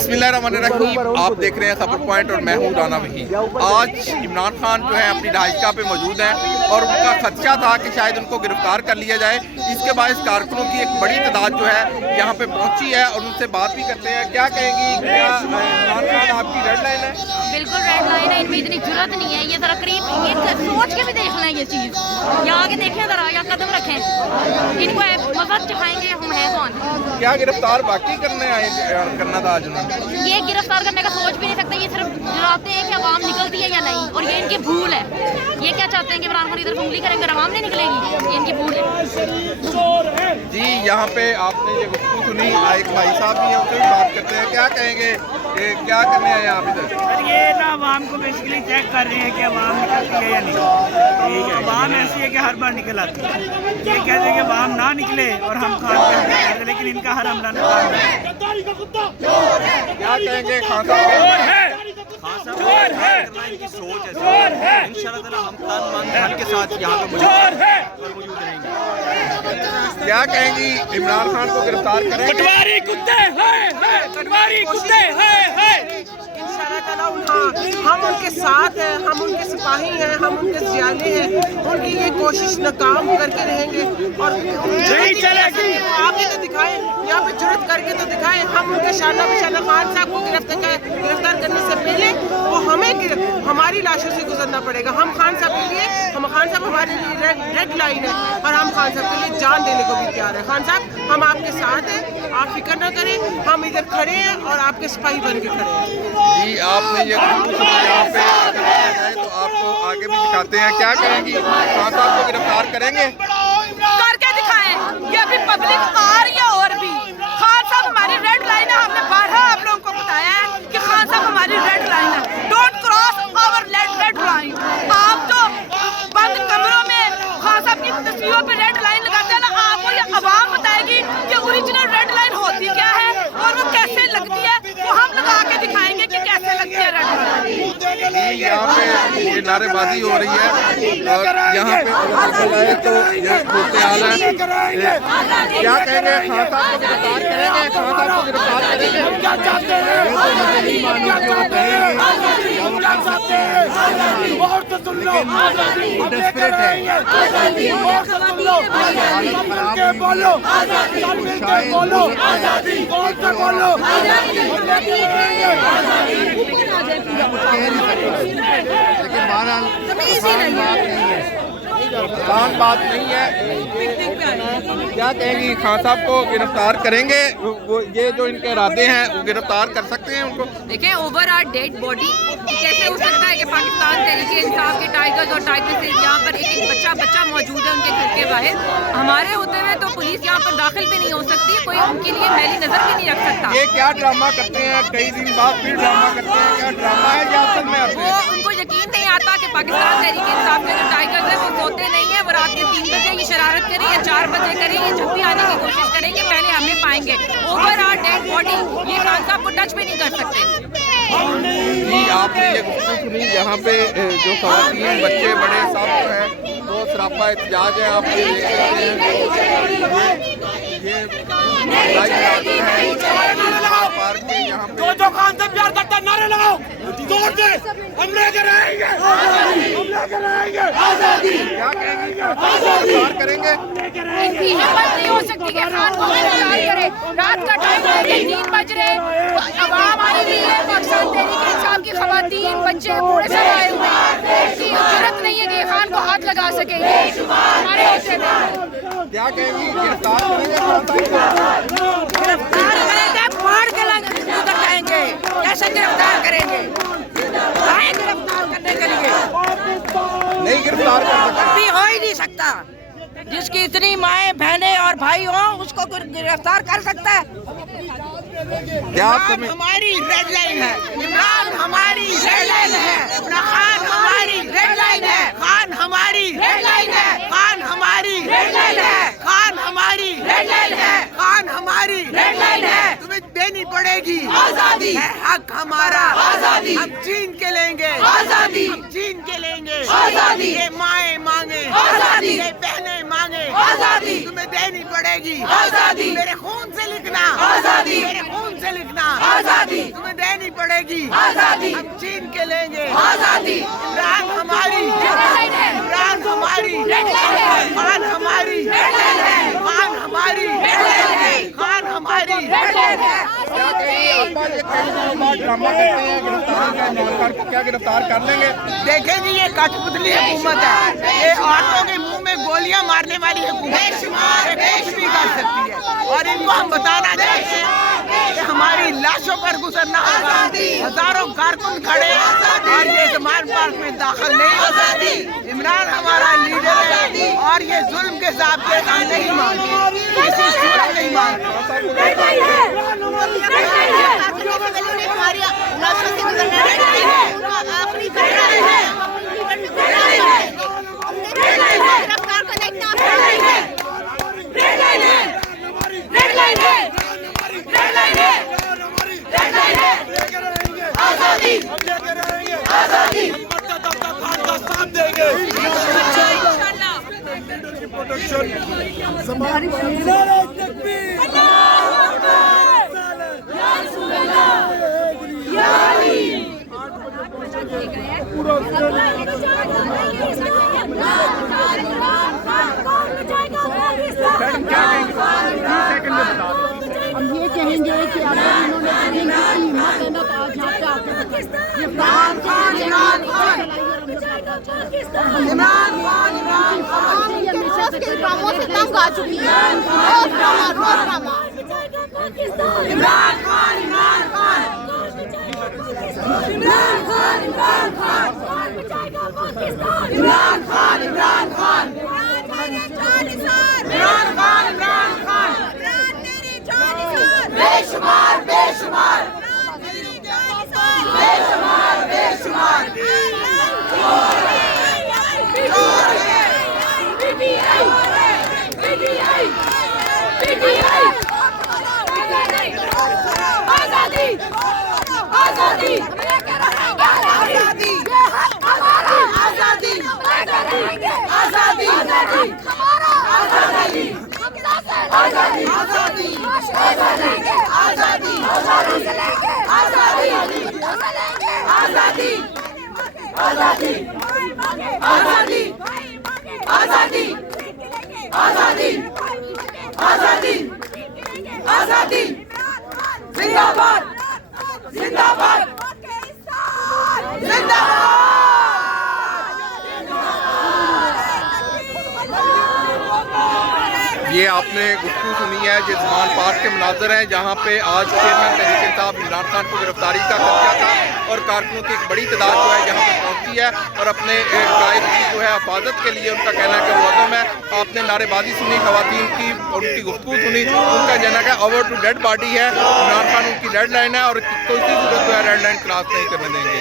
बिस्मिल्लाहिर्रहमानिर्रहीम, आप देख रहे हैं खबर पॉइंट और मैं हूं राना वहीद। आज इमरान खान जो है अपनी राजगा पे मौजूद हैं और उनका खदशा था कि शायद उनको गिरफ्तार कर लिया जाए। इसके बाद इस कारकुनों की एक बड़ी तादाद जो है यहाँ पे पहुँची है और उनसे बात भी करते हैं। क्या कहेंगी, क्या इमरान खान आपकी रेड लाइन है? बिल्कुल रेड लाइन है, इनमें इतनी जरूरत नहीं है। ये जरा करीब ये सोच के भी देखना है ये चीज़, यहाँ आके देखें जरा या कदम रखें, इनको मजहब चखाएंगे हम हैं कौन। क्या गिरफ्तार बाकी करना था आज उन्होंने? ये गिरफ्तार करने का सोच भी नहीं सकते। ये सिर्फ डराते हैं कि आवाम निकलती है या नहीं, और ये इनकी भूल है। ये क्या चाहते हैं कि इमरान खान इधर उंगली करेंगे और आवाम नहीं निकलेगी, ये इनकी भूल है। जी, यहाँ पे आपने ये गुफ्तगू सुनी, एक भाई साहब भी हैं, उनसे भी बात करते हैं। क्या कहेंगे, क्या करने आए आप इधर? सर ये ना आवाम को बेसिकली चेक कर रहे हैं कि आवाम निकलती है या नहीं। तो आवाम ऐसी है कि हर बार निकल आती है। ये कहते हैं कि आवाम ना निकले और हम खान पे हमला करते, लेकिन इनका हर हमला नाकाम है। क्या कहेंगे, खान की सोच है। इंशाल्लाह हम तन मन धन के साथ यहाँ पे मौजूद रहेंगे। क्या कहेंगी, इमरान खान को गिरफ्तार करें? पटवारी कुत्ते हैं, पटवारी कुत्ते हैं। हम उनके साथ हैं, हम उनके सिपाही हैं, हम उनके ज़ियाले हैं। उनकी ये कोशिश नाकाम करके रहेंगे और आगे तो दिखाएं, यहाँ पे जुर्रत करके तो दिखाएं। हम उनके शाना बिशाना खान साहब को गिरफ्तार करने से पहले वो हमें हमारी लाशों से गुजरना पड़ेगा। हम खान साहब के लिए, हम खान साहब हमारे लिए रेड लाइन है और हम खान साहब के लिए जान देने को भी तैयार है। खान साहब हम आपके साथ हैं, आप फिक्र न करें, हम इधर खड़े हैं और आपके सिपाही बन के खड़े हैं। जी, आपने ये यहाँ पे आगे तो आपको आगे भी दिखाते हैं। क्या कहेंगी, खान साहब को गिरफ्तार करेंगे? करके दिखाएं। ये अभी पब्लिक आ रही है और भी। खान साहब हमारी रेड लाइन है। हमने 12 आप लोगों को बताया है कि खान साहब हमारी रेड लाइन है। Don't cross our red line. आप तो बंद कमरों में खान साहब की तस्वीरों पे रेड लाइन लगाते हैं ना, आपको ये आवाम बताएगी कि ओरिजिनल रेड लाइन होती क्या है और वो कैसे लगती है। वो हम लगा के दिखाएंगे कि कैसे लगती है रेड लाइन। यहाँ पे ये नारेबाजी हो रही है और यहाँ पे तो ये होते हाल है। क्या कहेंगे, खान साहब को गिरफ्तार करेंगे? खान साहब को गिरफ्तार करेंगे? क्या चाहते हैं? और तो सुन लो, डेस्परेट है। और तो सुन लो, मिलके बोलो, मिलके बोलो, और तो बोलो। लेकिन बहरहाल आसान बात नहीं है। क्या कहेंगी, खान साहब को गिरफ्तार करेंगे? वो ये जो इनके इरादे हैं वो गिरफ्तार कर सकते हैं उनको? देखिए, ओवर आर डेड बॉडी कैसे हो सकता है कि पाकिस्तान तहरीक इंसाफ के टाइगर्स और टाइगर्स यहाँ पर एक बच्चा मौजूद है उनके घर के बाहर। हमारे होते हुए तो पुलिस यहाँ पर दाखिल भी नहीं हो सकती, कोई उनके लिए मैली नजर भी नहीं रख सकता। ये क्या ड्रामा करते हैं, कई दिन बाद फिर ड्रामा करते हैं? क्या ड्रामा है या असल में आते हैं? उनको यकीन नहीं आता कि पाकिस्तान तहरीक इंसाफ के जो टाइगर्स है वो सोते नहीं है। वो रात के 3 बजे ये शरारत करें या 4 बजे करें, ये जब भी आने की कोशिश करेंगे पहले हमें पाएंगे। ओवर आर डेड बॉडी, ये खान साहब को टच भी नहीं कर सकते। जी, आपने ये गुफ्तगू सुनी। यहाँ पे जो ख़वातीन, बच्चे, बड़े सब हैं, तो सरापा एहतजाज है। आप ये देख सकते हैं, ये पार्क के यहाँ पे जो खान से प्यार करता है नारे लगाओ, जोर से हम लेकर आएंगे, हम लेकर आएंगे आजादी। क्या कहेंगे, गिरफ्तार करेंगे? इनकी हिम्मत नहीं हो सकती कि खान को गिरफ्तार करे। रात का टाइम है, 3 बज रहे, आवाम आई हुई है, पाकिस्तान तहरीक इंसाफ की खवातीन, बच्चे, बूढ़े सब आए हुए हैं। इसकी जरूरत नहीं है कि खान को हाथ लगा सके। हमारे हिस्से में क्या कहेंगी, गिरफ्तार करेंगे? गिरफ्तार करेंगे, फाड़ के उधर जाएंगे। कैसे गिरफ्तार करेंगे? आए गिरफ्तार करने के लिए नहीं गिरफ्तार कर सकते। भी हो ही नहीं सकता। जिसकी इतनी माएँ, बहनें और भाई हों उसको गिरफ्तार कर सकता है। क्या आप हमारी रेड लाइन है, इमरान हमारी रेड लाइन है, खान हमारी रेड लाइन है, खान हमारी रेड लाइन है, खान हमारी रेड लाइन है, खान हमारी रेड लाइन है, खान हमारी रेड लाइन है। तुम्हें देनी पड़ेगी आजादी, है हक हमारा आजादी। हम छीन के लेंगे आजादी, हम छीन के लेंगे आजादी। ये माएँ मांगे आजादी, ये बहनें मांगे आजादी। तुम्हें देनी पड़ेगी आजादी। मेरे खून से लिखना आजादी, मेरे खून से लिखना आजादी। आजादी तुम्हें देनी पड़ेगी आजादी, हम छीन के लेंगे आजादी। इमरान हमारी, इमरान हमारी, खान हमारी, खान हमारी, खान हमारी। ड्रामा करते हैं गिरफ्तारी का, इमरान खान को क्या गिरफ्तार कर लेंगे? देखें जी, ये कठपुतली हुकूमत है, ये औरतों के मुंह में गोलियां मारने वाली हुकूमत कुछ भी कर सकती है। और इनको हम बताना चाहते हैं कि हमारी लाशों पर गुजरना होगा। हजारों कारकुन खड़े हैं और ये ज़मान पार्क में दाखिल नहीं हो सकती। इमरान हमारा लीडर है और ये जुल्म के ज़ाब्ते हम नहीं मानते, किसी सूरत नहीं मानते। हम ये कहेंगे कि अगर इन्होंने हिम्मत है ना तो आज यहाँ पे आके इमरान खान, इमरान खान, इमरान खान, इमरान खान ये मिशन के ड्रामों से तंग आ चुकी है। रोज ड्रामा, रोज ड्रामा। इमरान खान, इमरान खान, इमरान खान, इमरान खान, इमरान खान, इमरान खान, इमरान खान, इमरान खान, बेशुमार, बेशुमार, बेशुमार, बेशुमार। आजादी, आजादी, आजादी, आजादी, आजादी, आजादी, आजादी, आजादी, आजादी, आजादी, आजादी, आजादी, आजादी, आजादी, आजादी, आजादी, आजादी, जिंदाबाद, जिंदाबाद, जिंदाबाद। ये आपने गुफ्तगू सुनी है जो ज़मान पार्क के मनाज़र हैं, जहाँ पे आज चेयरमैन तहरीक इंसाफ इमरान खान को गिरफ्तारी का खर्चा था और कारकुनों की एक बड़ी तादाद जो है यहाँ पे पहुँची है और अपने कायद की जो है हिफाजत के लिए उनका कहना है कि वो अज़म है। आपने नारेबाजी सुनी ख़वातीन की और उनकी गुफ्तगू सुनी, उनका कहना है ओवर टू डेड बॉडी है। इमरान खान उनकी रेड लाइन है और कोई सूरत जो है रेड लाइन क्रॉस नहीं करने देंगे।